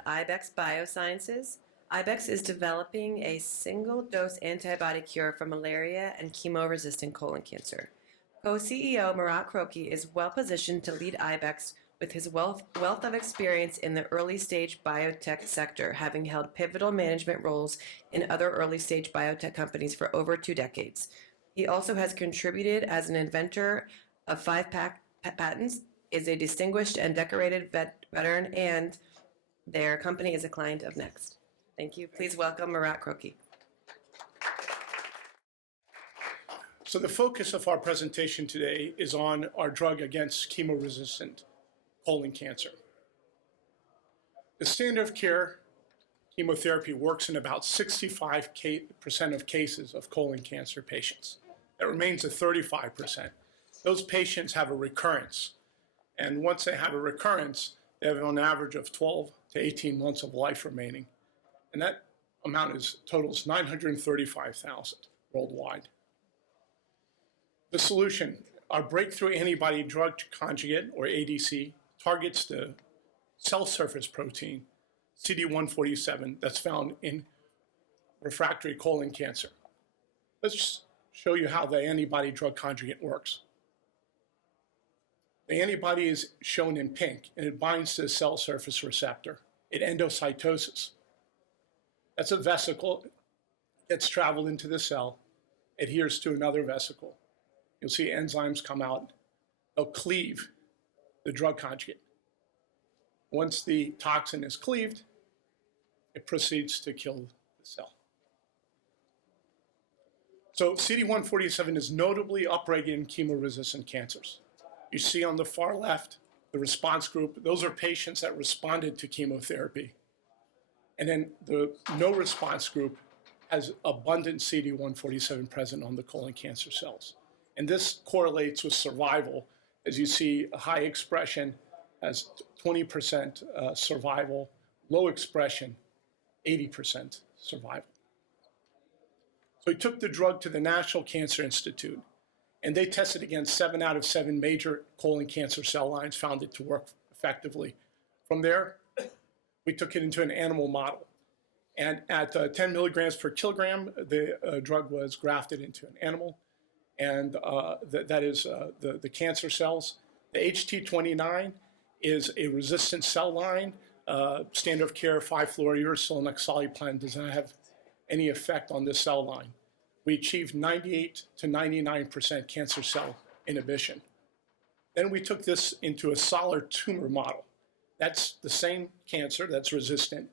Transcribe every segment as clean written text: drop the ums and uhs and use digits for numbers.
have Ibex Biosciences. Ibex is developing a single-dose antibody cure for malaria and chemo-resistant colon cancer. Co-CEO Murat Croci is well-positioned to lead Ibex with his wealth of experience in the early-stage biotech sector, having held pivotal management roles in other early-stage biotech companies for over 2 decades. He also has contributed as an inventor of 5 patents, is a distinguished and decorated veteran, and their company is a client of Next. Thank you. Please welcome Murat Croci. So the focus of our presentation today is on our drug against chemo-resistant colon cancer. The standard of care chemotherapy works in about 65% of cases of colon cancer patients. That remains at 35%. Those patients have a recurrence. And once they have a recurrence, they have an average of 12 to 18 months of life remaining. And that amount totals 935,000 worldwide. The solution, our breakthrough antibody drug conjugate, or ADC, targets the cell surface protein, CD147, that's found in refractory colon cancer. Let's show you how the antibody drug conjugate works. The antibody is shown in pink, and it binds to the cell surface receptor. It endocytoses. That's a vesicle that's traveled into the cell, adheres to another vesicle. You'll see enzymes come out. They'll cleave the drug conjugate. Once the toxin is cleaved, it proceeds to kill the cell. So CD147 is notably upregulated in chemo-resistant cancers. You see on the far left, the response group. Those are patients that responded to chemotherapy. And then the no response group has abundant CD147 present on the colon cancer cells. And this correlates with survival, as you see a high expression has 20% survival, low expression, 80% survival. So we took the drug to the National Cancer Institute, and they tested against 7 out of 7 major colon cancer cell lines, found it to work effectively. From there, we took it into an animal model. And at 10 milligrams per kilogram, the drug was grafted into an animal. And that is the cancer cells. The HT29 is a resistant cell line. Standard of care 5-fluorouracil oxaliplatin does not have any effect on this cell line. We achieved 98 to 99% cancer cell inhibition. Then we took this into a solid tumor model. That's the same cancer that's resistant,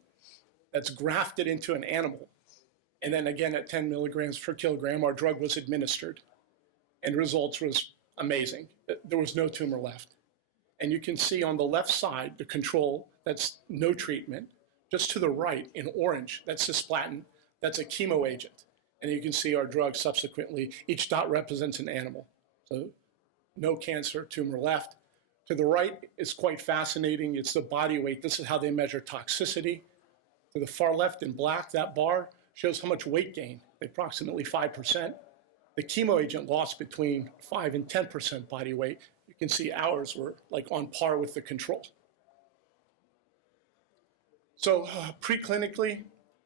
that's grafted into an animal. And then again at 10 milligrams per kilogram, our drug was administered. And the results was amazing. There was no tumor left. And you can see on the left side, the control, that's no treatment. Just to the right, in orange, that's cisplatin. That's a chemo agent. And you can see our drug subsequently. Each dot represents an animal. So no cancer, tumor left. To the right is quite fascinating. It's the body weight. This is how they measure toxicity. To the far left in black, that bar shows how much weight gain, approximately 5%. The chemo agent lost between 5 and 10% body weight. You can see ours were like on par with the control. So preclinically,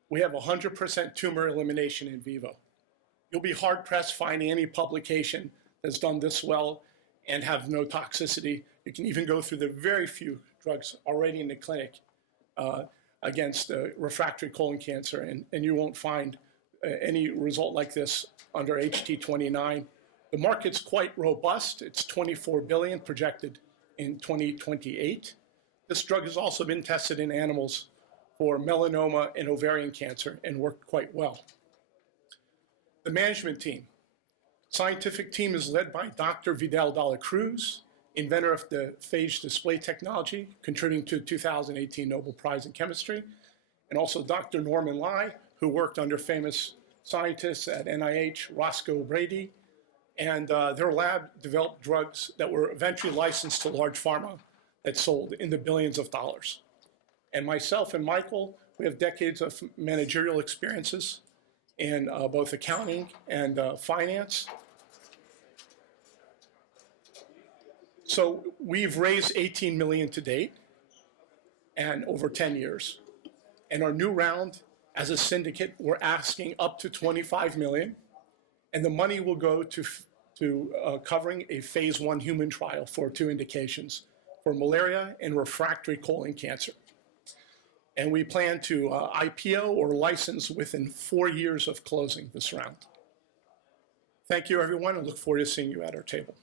we have 100% tumor elimination in vivo. You'll be hard-pressed finding any publication that's done this well and have no toxicity. You can even go through the very few drugs already in the clinic against refractory colon cancer, and you won't find any result like this under HT29. The market's quite robust. It's $24 billion projected in 2028. This drug has also been tested in animals for melanoma and ovarian cancer and worked quite well. The management team. Scientific team is led by Dr. Vidal Dela Cruz, inventor of the phage display technology, contributing to the 2018 Nobel Prize in Chemistry, and also Dr. Norman Lai, who worked under famous scientists at NIH, Roscoe Brady, and their lab developed drugs that were eventually licensed to large pharma that sold in the billions of dollars. And myself and Michael, we have decades of managerial experiences in both accounting and finance. So we've raised $18 million to date and over 10 years. And our new round, as a syndicate, we're asking up to $25 million, and the money will go to covering a phase 1 human trial for 2 indications, for malaria and refractory colon cancer. And we plan to IPO or license within 4 years of closing this round. Thank you, everyone, and look forward to seeing you at our table.